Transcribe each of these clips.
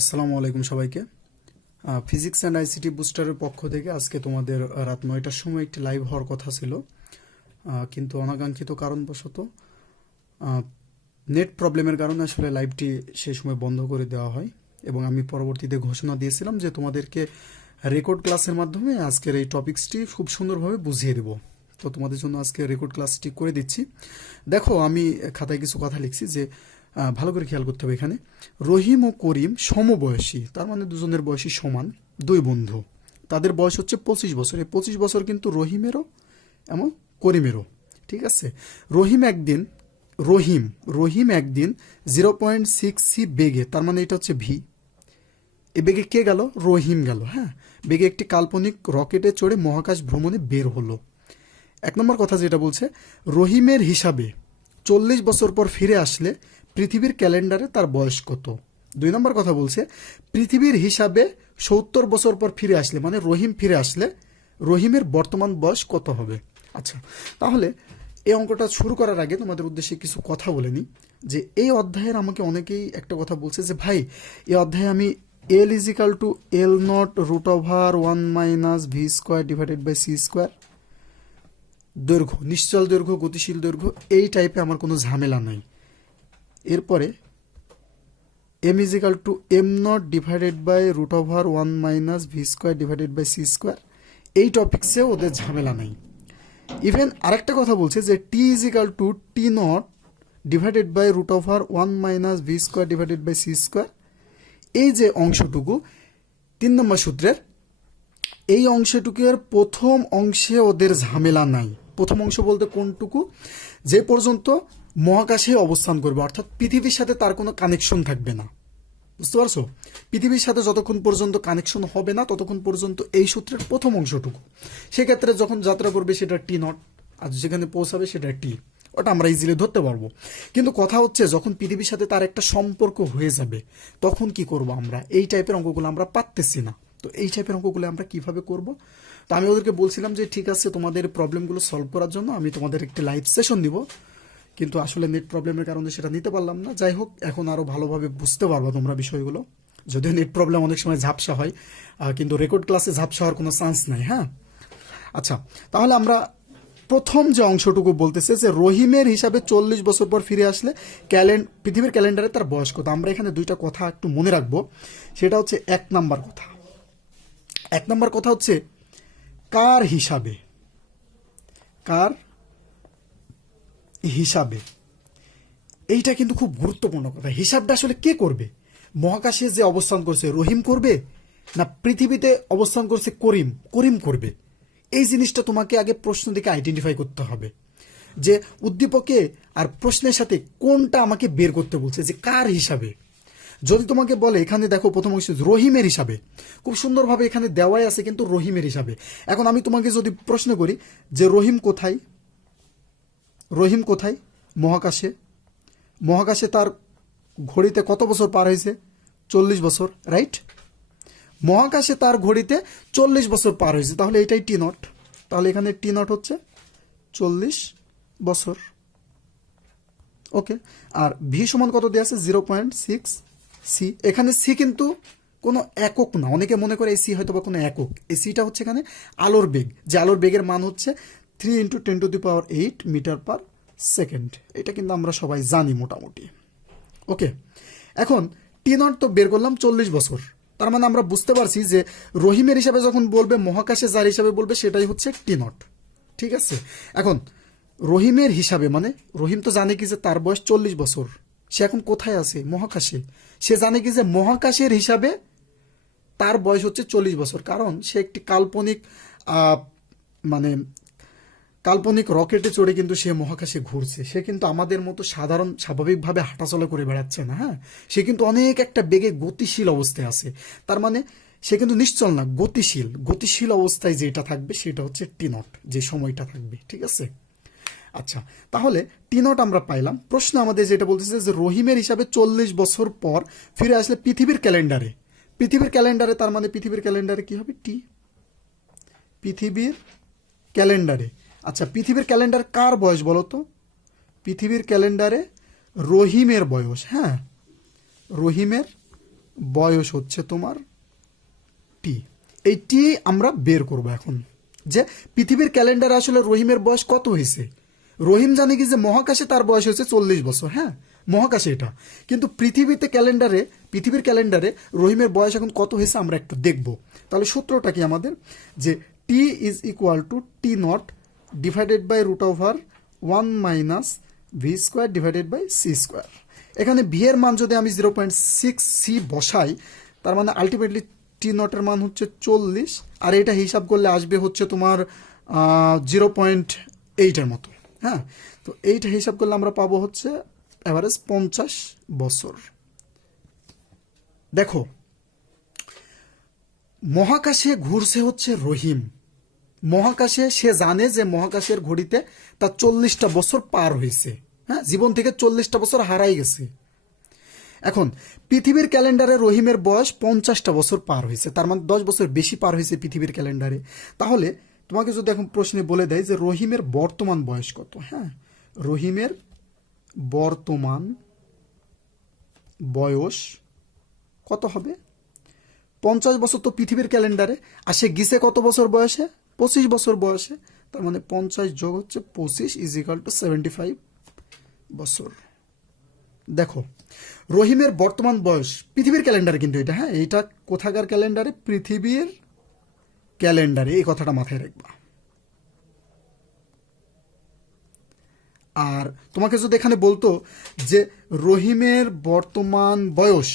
আসসালামু আলাইকুম সবাইকে। ফিজিক্স অ্যান্ড আইসিটি বুস্টারের পক্ষ থেকে আজকে তোমাদের রাত 9টার সময় একটি লাইভ হওয়ার কথা ছিল, কিন্তু অনাকাঙ্ক্ষিত কারণবশত নেট প্রবলেমের কারণে আসলে লাইভটি সেই সময় বন্ধ করে দেওয়া হয় এবং আমি পরবর্তীতে ঘোষণা দিয়েছিলাম যে তোমাদেরকে রেকর্ড ক্লাসের মাধ্যমে আজকের এই টপিকসটি খুব সুন্দরভাবে বুঝিয়ে দেব। তো তোমাদের জন্য আজকে রেকর্ড ক্লাসটি করে দিচ্ছি। দেখো, আমি খাতায় কিছু কথা লিখছি যে ভালো করে খেয়াল করতে হবে। এখানে রহিম ও করিম সমবয়সী, তার মানে দুজনের বয়সী সমান, দুই বন্ধু। তাদের বয়স হচ্ছে 25 বছর। এই 25 বছর কিন্তু রহিমেরও এবং করিমেরও, ঠিক আছে। রহিম একদিন 0.6 বেগে, তার মানে এটা হচ্ছে ভি, এ বেগে কে গেল? রহিম গেল। হ্যাঁ, বেগে একটি কাল্পনিক রকেটে চড়ে মহাকাশ ভ্রমণে বের হলো। 1 নম্বর কথা যেটা বলছে, রহিমের হিসাবে 40 বছর পর ফিরে আসলে পৃথিবীর ক্যালেন্ডারে তার বয়স কত? 2 নম্বর কথা বলছে, পৃথিবীর হিসাবে 70 বছর পর ফিরে আসলে, মানে রহিম ফিরে আসলে রহিমের বর্তমান বয়স কত হবে? আচ্ছা, তাহলে এই অঙ্কটা শুরু করার আগে তোমাদের উদ্দেশ্যে কিছু কথা বলে নিই। যে এই অধ্যায়ের আমাকে অনেকেই একটা কথা বলছে যে ভাই, এই অধ্যায়ে আমি L is equal to L naught root over 1 - v² / c², দৈর্ঘ্য, নিশ্চল দৈর্ঘ্য, গতিশীল দৈর্ঘ্য, এই টাইপে আমার কোনো ঝামেলা নাই। এরপরে M is equal two m0/√1 - v² / এই টপিক্সে ওদের ঝামেলা নাই। ইভেন আরেকটা কথা বলছে যে টি ইজিক্যাল টু t0/√1 - v²/c², এই যে অংশটুকু 3 নম্বর সূত্রের, এই অংশটুকুর প্রথম অংশে ওদের ঝামেলা নাই। প্রথম অংশ বলতে কোনটুকু? যে পর্যন্ত মহাকাশে অবস্থান করবে, অর্থাৎ পৃথিবীর সাথে তার কোনো কানেকশন থাকবে না। বুঝতে পারছো? পৃথিবীর সাথে যতক্ষণ পর্যন্ত কানেকশন হবে না ততক্ষণ পর্যন্ত এই সূত্রের প্রথম অংশটুকু। সেক্ষেত্রে যখন যাত্রা করবে সেটা T0, আর যেখানে পৌঁছাবে সেটা T, ওটা আমরা ইজিলি ধরতে পারবো। কিন্তু কথা হচ্ছে যখন পৃথিবীর সাথে তার একটা সম্পর্ক হয়ে যাবে তখন কি করব আমরা? এই টাইপের অঙ্কগুলো আমরা পারতেছি না। তো এই টাইপের অঙ্কগুলো আমরা কিভাবে করব? তো আমি ওদেরকে বলছিলাম যে ঠিক আছে, তোমাদের প্রবলেমগুলো সলভ করার জন্য আমি তোমাদের একটি লাইভ সেশন দিব, কিন্তু আসলে নেট প্রবলেমের কারণে সেটা নিতে পারলাম না। যাই হোক, এখন আরও ভালোভাবে বুঝতে পারবা তোমরা বিষয়গুলো। যদিও নেট প্রবলেম অনেক সময় ঝাপসা হয়, কিন্তু রেকর্ড ক্লাসে ঝাপসা হওয়ার কোনো চান্স নাই। হ্যাঁ, আচ্ছা, তাহলে আমরা প্রথম যে অংশটুকু বলতেছে যে রহিমের হিসাবে 40 বছর পর ফিরে আসলে পৃথিবীর ক্যালেন্ডারে তার বয়স কত। আমরা এখানে দুইটা কথা একটু মনে রাখবো। সেটা হচ্ছে 1 নম্বর কথা। 1 নম্বর কথা হচ্ছে কার হিসাবে, কার হিসাবে, এইটা কিন্তু খুব গুরুত্বপূর্ণ কথা। হিসাবটা আসলে কে করবে? মহাকাশে যে অবস্থান করছে রহিম করবে, না পৃথিবীতে অবস্থান করছে করিম করবে? এই জিনিসটা তোমাকে আগে প্রশ্ন দিকে আইডেন্টিফাই করতে হবে যে উদ্দীপকে আর প্রশ্নের সাথে কোনটা আমাকে বের করতে বলছে, যে কার হিসাবে। যদি তোমাকে বলে এখানে দেখো প্রথম অংশ রহিমের হিসাবে, খুব সুন্দরভাবে এখানে দেওয়াই আছে কিন্তু রহিমের হিসাবে। এখন আমি তোমাকে যদি প্রশ্ন করি যে রহিম কোথায়, রহিম কোথায়? মহাকাশে। মহাকাশে তার ঘড়িতে কত বছর পার হয়েছে? 40 বছর, রাইট? মহাকাশে তার ঘড়িতে 40 বছর পার হয়েছে, তাহলে এটাই T0। তাহলে এখানে T0 হচ্ছে 40 বছর। ওকে, আর ভি সমান কত দেওয়া আছে? 0.6 সি। এখানে সি কিন্তু কোনো একক না। অনেকে মনে করে এই সি হয়তো বা কোনো একক। এই সিটা হচ্ছে এখানে আলোর বেগ, যে আলোর বেগের মান হচ্ছে 3 × 10⁸ মিটার/সেকেন্ড। এটা কিন্তু আমরা সবাই জানি মোটামুটি। ওকে, এখন T0 তো বের করলাম 40 বছর। তার মানে আমরা বুঝতে পারছি যে রহিমের হিসাবে যখন বলবে, মহাকাশে যার হিসাবে বলবে সেটাই হচ্ছে T0, ঠিক আছে। এখন রহিমের হিসাবে মানে রহিম তো জানে কি যে তার বয়স 40 বছর, সে এখন কোথায় আছে? মহাকাশে। সে জানে কি যে মহাকাশের হিসাবে তার বয়স হচ্ছে 40 বছর, কারণ সে একটি মানে কাল্পনিক রকেটে চড়ে কিন্তু সে মহাকাশে ঘুরছে। সে কিন্তু আমাদের মতো সাধারণ স্বাভাবিকভাবে হাঁটাচলা করে বেড়াচ্ছে না। হ্যাঁ, সে কিন্তু অনেক একটা বেগে গতিশীল অবস্থায় আছে। তার মানে সে কিন্তু নিশ্চল না, গতিশীল অবস্থায় যেটা থাকবে সেটা হচ্ছে T0, যে সময়টা থাকবে, ঠিক আছে। আচ্ছা, তাহলে T0 আমরা পাইলাম। প্রশ্ন আমাদের যেটা বলতেছে যে রহিমের হিসাবে 40 বছর পর ফিরে আসলে পৃথিবীর ক্যালেন্ডারে, তার মানে পৃথিবীর ক্যালেন্ডারে কি হবে? T, পৃথিবীর ক্যালেন্ডারে। আচ্ছা, পৃথিবীর ক্যালেন্ডার কার বয়স বলো তো? পৃথিবীর ক্যালেন্ডারে রহিমের বয়স। হ্যাঁ, রহিমের বয়স হচ্ছে তোমার টি। এই টি আমরা বের করব এখন, যে পৃথিবীর ক্যালেন্ডারে আসলে রহিমের বয়স কত হয়েছে। রহিম জানে কি যে মহাকাশে তার বয়স হয়েছে 40 বছর, হ্যাঁ মহাকাশে এটা, কিন্তু পৃথিবীর ক্যালেন্ডারে রহিমের বয়স এখন কত হয়েছে আমরা একটু দেখব। তাহলে সূত্রটা কি আমাদের, যে T is equal to T naught divided by root over 1 minus V square divided by C square. এখানে ভি এর মান যদি আমি 0.6 বসাই, তার মানে আলটিমেটলি টি নটের মান হচ্ছে 40, আর এটা হিসাব করলে আসবে হচ্ছে তোমার 0.8 মতো। হ্যাঁ, তো এইটা হিসাব করলে আমরা পাবো হচ্ছে অ্যাভারেজ 50 বছর। দেখো, মহাকাশে ঘুরছে হচ্ছে রহিম। মহাকাশে সে জানে যে মহাকাশের ঘড়িতে তার 40টা বছর পার হয়েছে, হ্যাঁ জীবন থেকে 40টা বছর হারাই গেছে। এখন পৃথিবীর ক্যালেন্ডারে রহিমের বয়স 50টা বছর পার হয়েছে, তার মানে 10 বছর বেশি পার হয়েছে পৃথিবীর ক্যালেন্ডারে। তাহলে তোমাকে যদি এখন প্রশ্নে বলে দেয় যে রহিমের বর্তমান বয়স কত, হ্যাঁ রহিমের বর্তমান বয়স কত হবে? 50 বছর তো পৃথিবীর ক্যালেন্ডারে, আর সে গিসে কত বছর বয়সে? 25 বছর বয়সে। তার মানে 50 যোগ হচ্ছে 25 ইজ ইকাল টু 75 বছর। দেখো, রহিমের বর্তমান বয়স পৃথিবীর ক্যালেন্ডারে, কিন্তু এটা, হ্যাঁ এইটা কোথাকার ক্যালেন্ডারে? পৃথিবীর ক্যালেন্ডারে, এই কথাটা মাথায় রাখবা। আর তোমাকে যদি এখানে বলতো যে রহিমের বর্তমান বয়স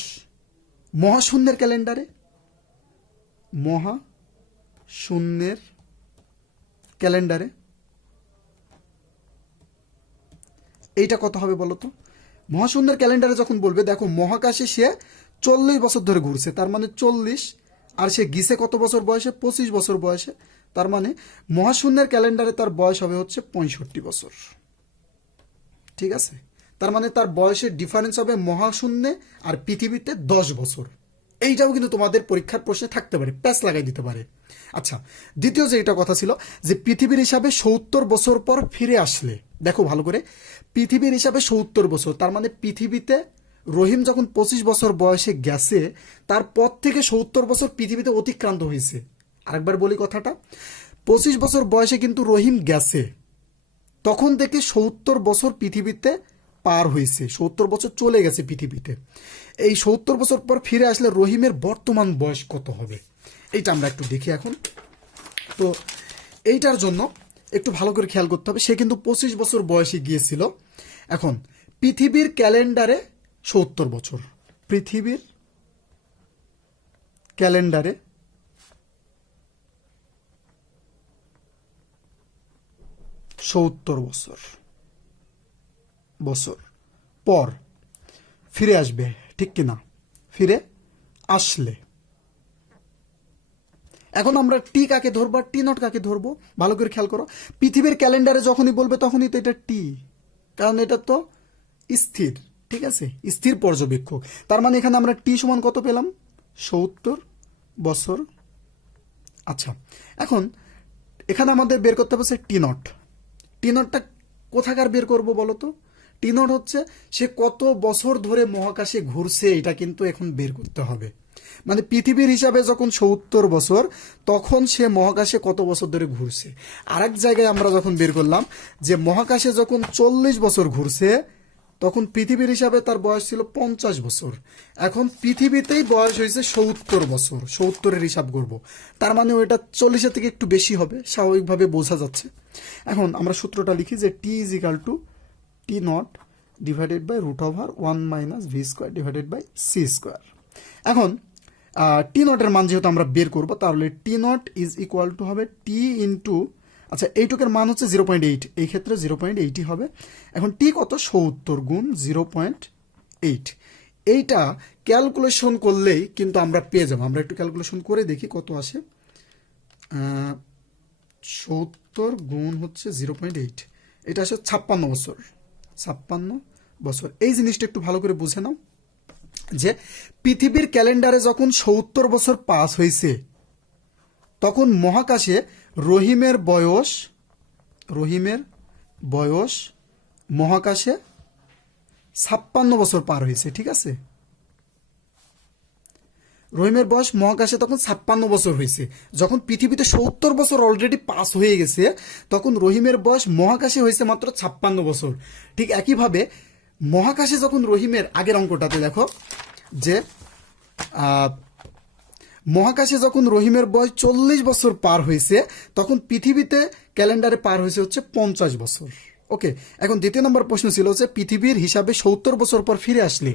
মহাশূন্যের ক্যালেন্ডারে, মহাশূন্যের ক্যালেন্ডারে, এইটা কত হবে বলো তো? মহাশূন্যের ক্যালেন্ডারে যখন বলবে, দেখো মহাকাশে সে 40 বছর ধরে ঘুরছে, তার মানে 40, আর সে গিসে কত বছর বয়সে? 25 বছর বয়সে। তার মানে মহাশূন্যের ক্যালেন্ডারে তার বয়স হবে হচ্ছে 65 বছর। ঠিক আছে, তার মানে তার বয়সের ডিফারেন্স হবে মহাশূন্যে আর পৃথিবীতে 10 বছর। এইটাও কিন্তু তোমাদের পরীক্ষার প্রশ্নে থাকতে পারে, প্যাচ লাগাই দিতে পারে। আচ্ছা, দ্বিতীয় যে এটা কথা ছিল যে পৃথিবীর হিসাবে 70 বছর পর ফিরে আসলে, দেখো ভালো করে, পৃথিবীর হিসাবে 70 বছর, তার মানে পৃথিবীতে রহিম যখন 25 বছর বয়সে গেছে, তারপর থেকে 70 বছর পৃথিবীতে অতিক্রান্ত হয়েছে। আরেকবার বলি কথাটা, 25 বছর বয়সে কিন্তু রহিম গেছে, তখন থেকে 70 বছর পৃথিবীতে পার হয়েছে, 70 বছর চলে গেছে পৃথিবীতে। এই 70 বছর পর ফিরে আসলে রহিমের বর্তমান বয়স কত হবে, এইটা আমরা একটু দেখি এখন। তো এইটার জন্য একটু ভালো করে খেয়াল করতে হবে, সে কিন্তু 25 বছর বয়সে গিয়েছিল। এখন পৃথিবীর ক্যালেন্ডারে 70 বছর, পৃথিবীর ক্যালেন্ডারে 70 বছর পর ফিরে আসবে, ঠিক কিনা? ফিরে আসলে এখন আমরা টি কাকে ধরবো আর টি নট কাকে ধরবো ভালো করে খেয়াল করো। পৃথিবীর ক্যালেন্ডারে যখনই বলবে তখনই তো এটা টি, কারণ এটা তো স্থির, ঠিক আছে, স্থির পর্যবেক্ষক। তার মানে এখানে আমরা টি সমান কত পেলাম? 70 বছর। আচ্ছা, এখন এখানে আমাদের বের করতে হবে টি নট। টি নটটা কোথাকার বের করব বলো তো? টি নট হচ্ছে সে কত বছর ধরে মহাকাশে ঘুরছে, এটা কিন্তু এখন বের করতে হবে। মানে পৃথিবীর হিসাবে যখন 70 বছর, তখন সে মহাকাশে কত বছর ধরে ঘুরছে। আরেক জায়গায় আমরা যখন বের করলাম যে মহাকাশে যখন 40 বছর ঘুরছে, তখন পৃথিবীর হিসাবে তার বয়স ছিল 50 বছর। এখন পৃথিবীতেই বয়স হয়েছে 70 বছর, 70-এর হিসাব করব, তার মানে ওইটা 40-এর থেকে একটু বেশি হবে, স্বাভাবিকভাবে বোঝা যাচ্ছে। এখন আমরা সূত্রটা লিখি যে T is equal to T naught divided by root over 1 minus V square divided by C square. এখন টি নটের মান যেহেতু আমরা বের করবো, তাহলে T naught is equal to হবে টি ইন্টু, আচ্ছা এইটুকের মান হচ্ছে 0.8, এই ক্ষেত্রে 0.8 হবে। এখন টি কত? 70 গুণ 0.8। এইটা ক্যালকুলেশন করলেই কিন্তু আমরা পেয়ে যাবো। আমরা একটু ক্যালকুলেশন করে দেখি কত আসে। 70 গুণ হচ্ছে 0.8, এটা আসে 56 বছর। 56 বছর। এই জিনিসটা একটু ভালো করে বুঝে নাও যে পৃথিবীর ক্যালেন্ডারে যখন 70 বছর পাস হয়েছে, তখন মহাকাশে রহিমের বয়স মহাকাশে 56 বছর পার হয়েছে, ঠিক আছে। রহিমের বয়স মহাকাশে তখন 56 বছর হয়েছে। যখন পৃথিবীতে 70 বছর অলরেডি পাস হয়ে গেছে, তখন রহিমের বয়স মহাকাশে হয়েছে মাত্র 56 বছর। ঠিক একইভাবে মহাকাশে যখন রহিমের আগের অঙ্কটাতে দেখো যে মহাকাশে যখন রহিমের বয়স 40 বছর পার হয়েছে, তখন পৃথিবীতে ক্যালেন্ডারে পার হয়েছে হচ্ছে 50 বছর। ওকে, এখন দ্বিতীয় নম্বর প্রশ্ন ছিল হচ্ছে পৃথিবীর হিসাবে 70 বছর পর ফিরে আসলে,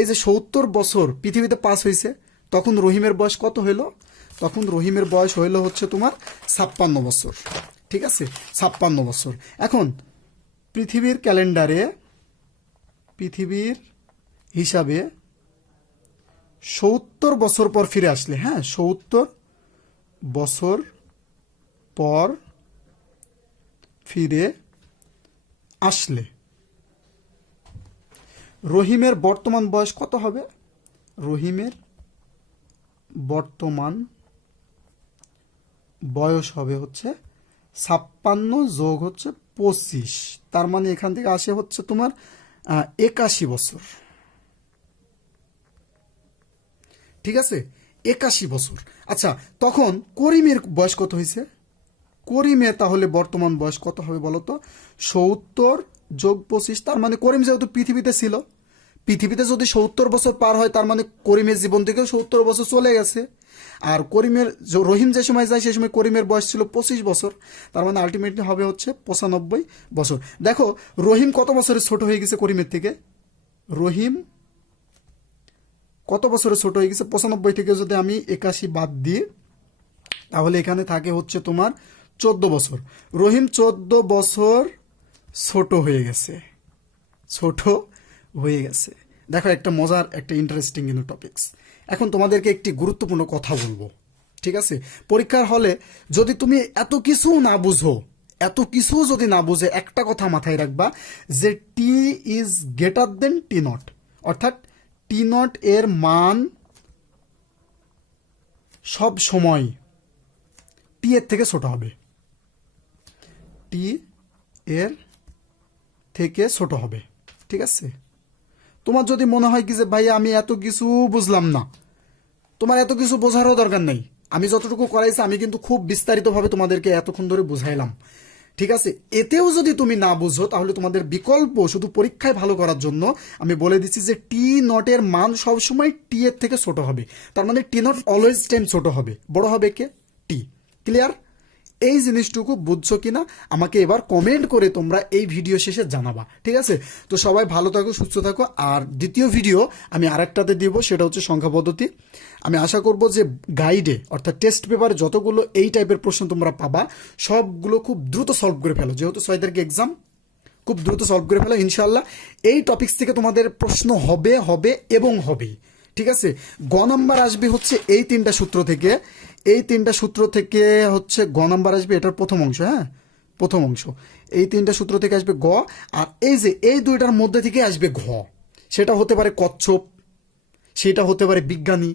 এই যে 70 বছর পৃথিবীতে পাস হয়েছে, তখন রহিমের বয়স কত হইল? তখন রহিমের বয়স হইল হচ্ছে তোমার 56 বছর। ঠিক আছে, 56 বছর। এখন পৃথিবীর ক্যালেন্ডারে পৃথিবীর হিসাবে 70 বছর পর ফিরে আসলে, হ্যাঁ 70 বছর পর ফিরে আসলে রহিমের বর্তমান বয়স কত হবে? রহিমের বর্তমান বয়স হবে হচ্ছে 56 যোগ হচ্ছে 25, তার মানে এখান থেকে আসে হচ্ছে তোমার 81 বছর। ঠিক আছে, 81 বছর। আচ্ছা, তখন করিমের বয়স কত হয়েছে? করিমের তাহলে বর্তমান বয়স কত হবে বলো তো? 70 যোগ 25, তার মানে করিম যেহেতু পৃথিবীতে ছিল, পৃথিবীতে যদি 70 বছর পার হয়, তার মানে করিমের জীবন থেকে 70 বছর চলে গেছে। আর করিমের রহিম যে সময় যায়, সেই সময় করিমের বয়স ছিল 25 বছর, তার মানে আলটিমেটলি হবে হচ্ছে 95 বছর। দেখো রহিম কত বছরের ছোট হয়ে গেছে করিমের থেকে? রহিম কত বছরের ছোট হয়ে গেছে? 95 থেকে যদি আমি 81 বাদ দিই, তাহলে এখানে থাকে হচ্ছে তোমার 14 বছর। রহিম 14 বছর ছোট হয়ে গেছে, ছোট হয়ে গেছে। দেখো একটা মজার, একটা ইন্টারেস্টিং কিন্তু টপিকস। এখন তোমাদেরকে একটি গুরুত্বপূর্ণ কথা বলবো, ঠিক আছে? পরীক্ষার হলে যদি তুমি এত কিছু না বুঝো, এত কিছু যদি না বুঝে, একটা কথা মাথায় রাখবা যে T is greater than T naught, অর্থাৎ টি নট এর মান সব সময় টি এর থেকে ছোট হবে, টি এর থেকে ছোট হবে। ঠিক আছে, তোমার যদি মনে হয় কি যে ভাই আমি এত কিছু বুঝলাম না, তোমার এত কিছু বোঝারও দরকার নেই। আমি যতটুকু করাইছি আমি কিন্তু খুব বিস্তারিতভাবে তোমাদেরকে এতক্ষণ ধরে বুঝাইলাম। ঠিক আছে, এতেও যদি তুমি না বুঝো, তাহলে তোমাদের বিকল্প শুধু পরীক্ষায় ভালো করার জন্য আমি বলে দিচ্ছি যে টি নটের মান সবসময় টি এর থেকে ছোট হবে। তার মানে টি নট অলওয়েজ টাইম ছোট হবে, বড় হবে কে? টি। ক্লিয়ার? এই জিনিসটুকু বুঝছো কিনা আমাকে এবার কমেন্ট করে তোমরা এই ভিডিও শেষে জানাবা। ঠিক আছে, তো সবাই ভালো থাকো, সুস্থ থাকো। আর দ্বিতীয় ভিডিও আমি আরেকটাতে দিব, সেটা হচ্ছে সংখ্যা পদ্ধতি। আমি আশা করব যে গাইডে অর্থাৎ টেস্ট পেপারে যতগুলো এই টাইপের প্রশ্ন তোমরা পাবা, সবগুলো খুব দ্রুত সলভ করে ফেলো, যেহেতু 6 তারিখে এক্সাম, খুব দ্রুত সলভ করে ফেলো ইনশাল্লাহ। এই টপিক্স থেকে তোমাদের প্রশ্ন হবে হবে এবং হবেই। ঠিক আছে, গ নাম্বার আসবে হচ্ছে এই 3টা সূত্র থেকে, এই 3টা সূত্র থেকে হচ্ছে গ নাম্বার আসবে, এটার প্রথম অংশ, হ্যাঁ প্রথম অংশ। এই 3টা সূত্র থেকে আসবে গ, আর এই যে এই 2টার মধ্যে থেকে আসবে ঘ। সেটা হতে পারে কচ্ছপ, সেটা হতে পারে বিজ্ঞানী,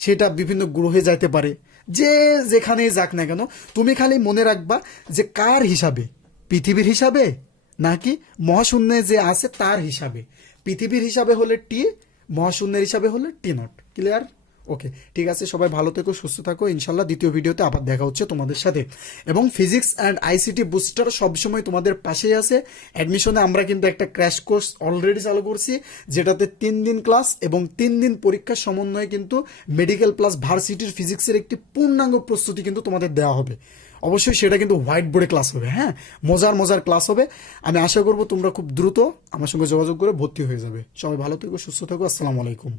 সেটা বিভিন্ন গ্রহে যাইতে পারে, যে যেখানে যাক না কেন, তুমি খালি মনে রাখবা যে কার হিসাবে, পৃথিবীর হিসাবে নাকি মহাশূন্যে যে আছে তার হিসাবে। পৃথিবীর হিসাবে হলে টি, মহাশূন্যের হিসাবে হলে টি নট। ক্লিয়ার? ওকে, ঠিক আছে, সবাই ভালো থেকো, সুস্থ থাকো। ইনশাল্লাহ দ্বিতীয় ভিডিওতে আবার দেখা হচ্ছে তোমাদের সাথে। এবং ফিজিক্স অ্যান্ড আইসিটি বুস্টার সবসময় তোমাদের পাশেই আছে। অ্যাডমিশনে আমরা কিন্তু একটা ক্র্যাশ কোর্স অলরেডি চালু করছি, যেটাতে 3 দিন ক্লাস এবং 3 দিন পরীক্ষার সমন্বয়ে কিন্তু মেডিকেল প্লাস ভার্সিটির ফিজিক্সের একটি পূর্ণাঙ্গ প্রস্তুতি কিন্তু তোমাদের দেওয়া হবে। অবশ্যই সেটা কিন্তু হোয়াইট বোর্ডে ক্লাস হবে, হ্যাঁ মজার মজার ক্লাস হবে। আমি আশা করবো তোমরা খুব দ্রুত আমার সঙ্গে যোগাযোগ করে ভর্তি হয়ে যাবে। সবাই ভালো থেকো, সুস্থ থাকো। আসসালামু আলাইকুম।